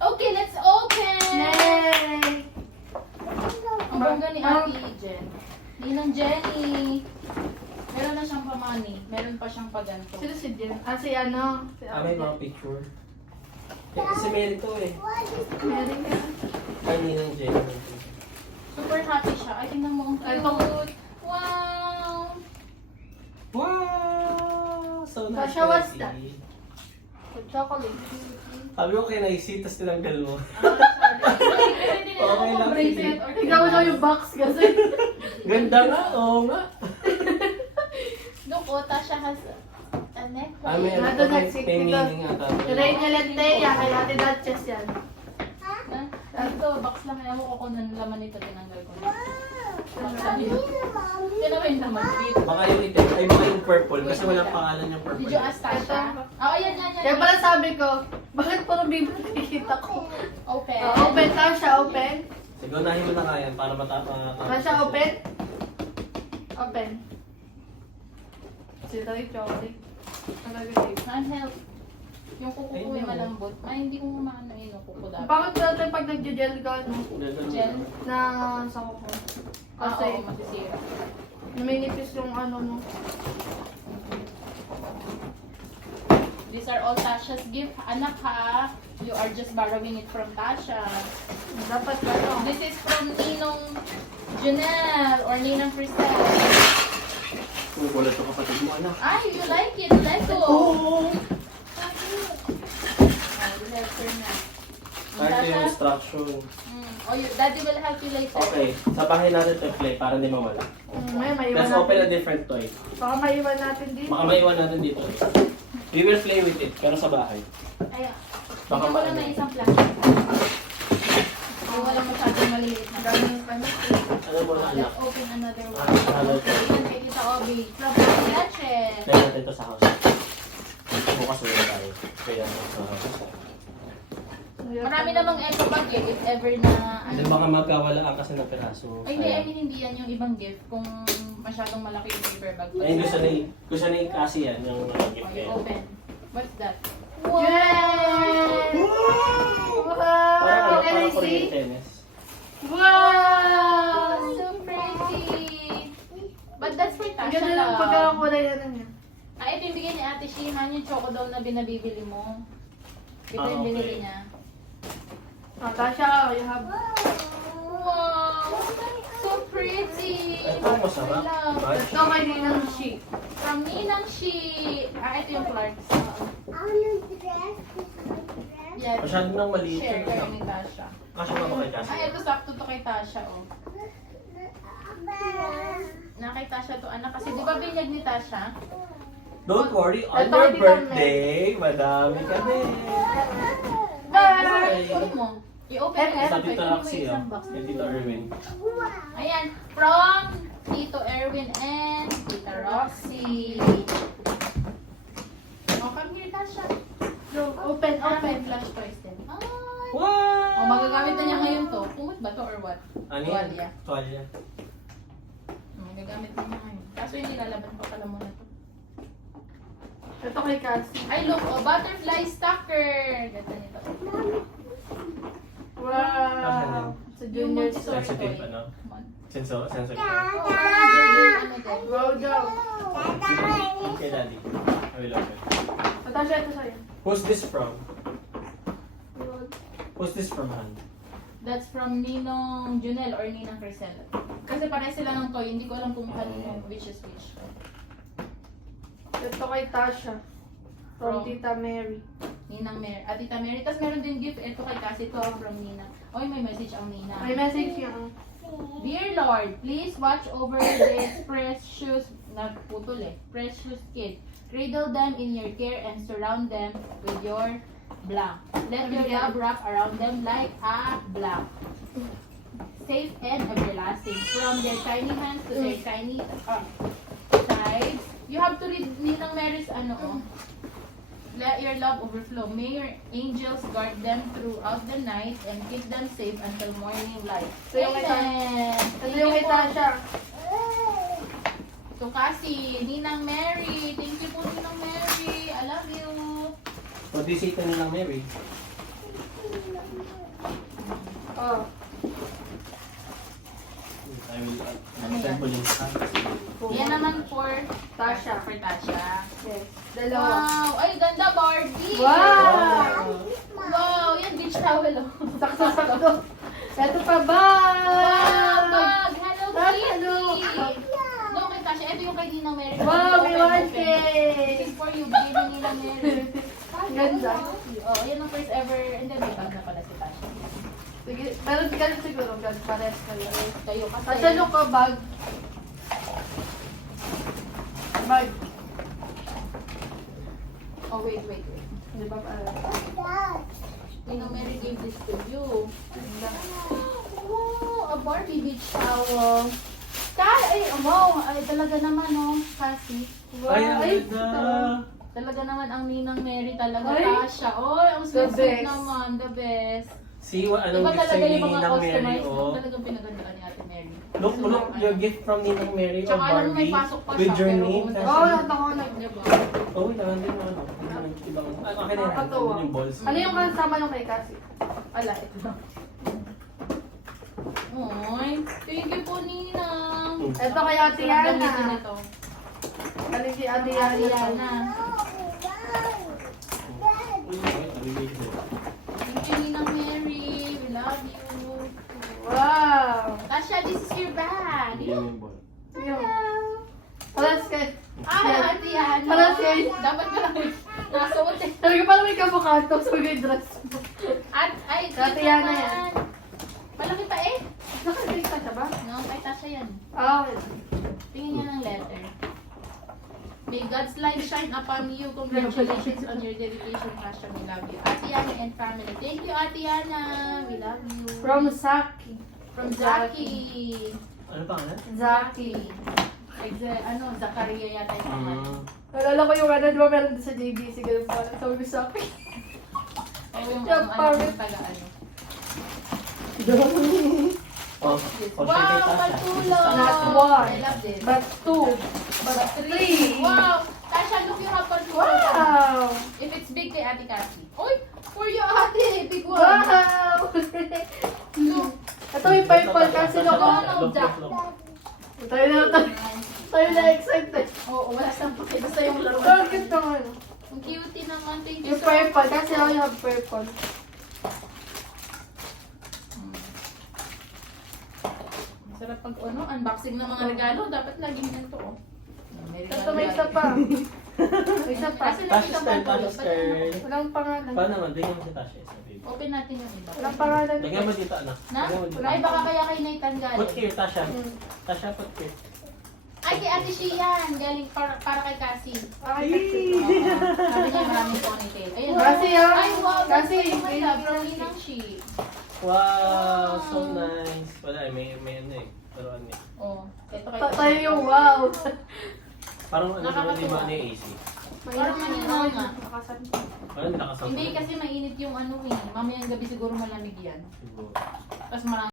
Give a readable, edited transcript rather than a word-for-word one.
Okay, let's open! Yay! Ang bongga ni Ate Jen. Ninang Jenny. Meron na siyang pamani. Meron pa siyang paganto. Sino si Jen? Si ano? Si May mga picture. Si Mary to eh. Meron ka. Ay, Ninang Jen. Super happy siya. Ay, tingnan mo ang Ito. cute. Wow! Wow! So nice. Kasha, what's Cassie. that? Chocolate. Sabi ko kay Naisi, tapos tinanggal mo. Pwede nila Okay ako lang, bracelet sige. or Tignan mo daw yung box kasi. Ganda nga, oo nga. Look, Tasha has a necklace. May ano Nandun to, may nag-six may dito. meaning ata. Ray niya lenteya, kay Ate Duchess yan. Ito, box lang. Kaya mo kung ano laman nito, tinanggal ko na. Box lang yun. Tinawin naman. Baka yung itim, ay baka yung purple, kasi walang pangalan yung purple. Did you ask Tasha? Oh, ayan, yan. Kaya pala sabi ko, bakit puro baby nakikita ko? Open. Open, Tasha, open. Siguro nahin mo na kaya para matapang. Tasha, open. Open. Sila yung chocolate. Talaga tape. Handheld. Yung kuko ko may malambot. Ay, hindi ko maano yun yung kuko dapat. Bakit natin pag nag-gel ka, no? Gel? Na sa kuko? Ah, Kasi, oo, masisira. numinipis yung ano mo. These are all Tasha's gift. Anak ha, you are just borrowing it from Tasha. Dapat ano? This is from Ninong Janelle or Ninang Cristel. Kumukulat yung kapatid mo, anak. Ay, you like it. Lego. Oo! We have her na. Kahit yung Tasha? instruction. Oh, Daddy will help you later. Okay, sa bahay natin ito play para hindi mawala. May maiwan Let's open a natin. different toy. Baka maiwan natin dito. Baka maiwan natin dito. We will play with it, pero sa bahay. Ayan. Baka Bigyan ko lang maano. ng isang plastic. Yung walang masyadong maliit na. Dami yung panik. Alam mo na, anak. Let's open another one. Another toy. Ayan, kay Tita Obi. From Leche. Play natin ito sa house. Bukas ulit tayo. Kaya sa house. Marami namang eco bag eh, if ever na Hindi baka magkawalaan kasi ng piraso. Ay, hindi, I mean, hindi yan yung ibang gift. Kung masyadong malaki yung paper bag. Ayun, gusto na yung kasi yan, yung gift Okay, niya. open. What's that? Yay! Parang Wow! parang Can I Korean see? tennis. Wow! So pretty! But that's for Ang Tasha ganda ng lang. pagkakakulay ano niya. Ay, ito yung bigay ni Ate Shihan, yung choco daw na binabibili mo. Ito Ah, yung okay. binili niya. Tasha, you have... Wow! So pretty! Ito, masarap. I love. Right? Ito kay Ninang Shi. From Ninang Shi. Ah, ito yung Clarks. Yeah, Masyado nang maliit. share kayo ni Tasha. Kasya nga ba kay Cassie? Ay, ito sakto to kay Tasha, oh. Na kay Tasha to, anak. Kasi di ba binyag ni Tasha? Don't worry, on Ito, your Tita birthday, madami ka din. Ay, ano mo? I-open mo Sa isa Tito pa. Roxy, ah. Kay Tito Erwin. Ayan, from Tito Erwin and Tita Roxy. Oh, come here, Tasha. No, open, Open open. flash toys din. Ay! Wow! Oh, magagamit na niya ngayon to. Kumot ba to or what? Ano yan? Tuwalya. Tuwalya. Magagamit na niya ngayon. Kaso hindi lalaban pa pala muna to. Ito kay Cassie. Ay, look, oh, butterfly stalker. Ganda nito. Wow! Sa Yung junior Montessori story. Sensitive, toy. ano? Come on. Sensitive. Oh, ano din. Wow, daw. Okay, Daddy. I will open. Tasha, ito sa'yo. Who's this from? Who's this from, Han? That's from Ninong Junel or Ninang Crisel. Kasi pare sila ng toy, hindi ko alam kung kanino which is which. Ito kay Tasha. From From? Tita Mary. Ninang Mary. At Tita Mary. Tapos meron din gift. Ito kay Cassie to from Nina. Oy, may message ang Nina. May message niya. Dear Lord, please watch over this precious, nagputol eh, precious kid. Cradle them in your care and surround them with your blank. Let your love wrap around them like a blank. Safe and everlasting. From their tiny hands to their tiny sides. You have to read Ninang Mary's ano oh. Let your love overflow. May your angels guard them throughout the night and keep them safe until morning light. Ito yung kay Amen. Ito yung kay Tasha. So Cassie, Ninang Mary. Thank you po Ninang Mary. I love you. What do you say to Ninang Mary? Oh. I will Ano yan? sample yung sa Yan naman for Tasha. For Tasha. Yes. Dalawa. Wow! Ay, ganda, Barbie! Wow! Wow! Yan, beach towel. Oh. Sakto-sakto. Ito pa ba? Wow! Bag! Hello Tasha, Kitty! look. No, kay Tasha. Ito yung kay Ninang Mary. Wow, may Open, 1K! open. This is for you, baby Ninang Mary. Ganda. Oh, yan ang first ever. And then may bag na pala si Tasha. Sige, pero ganun siguro. Ganun, pares kayo. Kayo kasi. Tasha, look ka, bag. Bag. Oh, wait. Di ba para? Ninang Mary gave this to you. Oh, a Barbie beach towel. Ay, wow. Ay, talaga naman, oh. Kasi. Wow. Ay, ang Ay, ganda. Talaga naman ang Ninang Mary talaga. Ay. Tasha. Oh, ang The sweet best. naman. The best. See, anong Iba gift talaga sa'yo yung ni mga Ninang Mary, customized. oh. Talagang pinagandaan ni Ate Mary. Look, your gift from Ninang Mary or Tsaka alam mo, may Barbie. pasok pa With siya. your pero name, pumunta Tasha. Oo, siya. lahat ako nag... Diba? Oh, wait, hindi mo ano. Ibang, okay na yan. Nakakatuwa. Yung balls. Ano yung kasama nung kay Cassie? Ala, ito lang. Oy, thank you po, Ninang. Ito kay Ate Sarap gamitin Yana. ito. Galing si Ate Ate Yana. Yana. Thank you, Ninang Mary. We love you. Wow! Tasha, this is your bag. Yung ball. Yung... Paras kay... Ay, Ate Yana. Parang kay... Dapat ka lang nasuot eh. Talaga parang may kamukha to sa may dress mo. At, ay, Ate cute Yana naman. yan. Malaki pa eh. Nakagaling ka siya ba? No, kay Tasha yan. Ah, okay. Tingin niya ng letter. May God's light shine upon you. Congratulations on your dedication, Tasha. We love you. Ate Yana and family. Thank you, Ate Yana. We love you. From Saki. From Zaki. Ano pa nga? Zaki. Zakaria yata yung pangalan. Nalala ko yung ano, di ba meron din sa JBC, ganun parang sabi ko sa akin. O yung Yeah, yung taga ano. Oh, Wow, patulong! Not one. I love this. But two. But three. Wow! Tasha, look, you have patulong. Wow! If it's big kay Ate Cassie. Uy! For you, Ate! Big one! Wow! Look! Ito yung purple kasi Look, no. look, Jack. Tayo na excited. Oo, wala siyang pakita sa yung laro. Ang cute naman. Ang cutie naman. Thank you Yung so purple, kasi I have purple. Sarap pag ano, unboxing ng mga regalo. Dapat laging ganito, oh. May regalo Ito may isa lagi. pa. May isa pa. Kasi Tasha nakita skirt, ko Tasha skirt. Walang pangalan. Paano naman? Bigyan mo si Tasha isa, baby. Open natin yung iba. Walang pangalan. Lagyan mo dito, anak. Na? Lagyan mo dito. Ay, baka kaya kay Nathan Put galing. here, Tasha. Hmm. Tasha, put here. Ay, kay Ate Shian. Galing para kay Cassie. Ay, Sabi niya maraming ponytail. Ayun. Cassie, ah. Ay, wow. Cassie, Cassie, my love. From Cassie. Ninang Shi. Wow, so nice. Wala, may ano eh. Pero ano eh. Oh, ito kay tayo yung wow. Parang ano naman Nakakatuwa. di ba ano yung AC? Parang maninaw nga. Parang nakasampa. Hindi kasi mainit yung ano eh. Mamayang gabi siguro malamig yan. Siguro. Tapos marami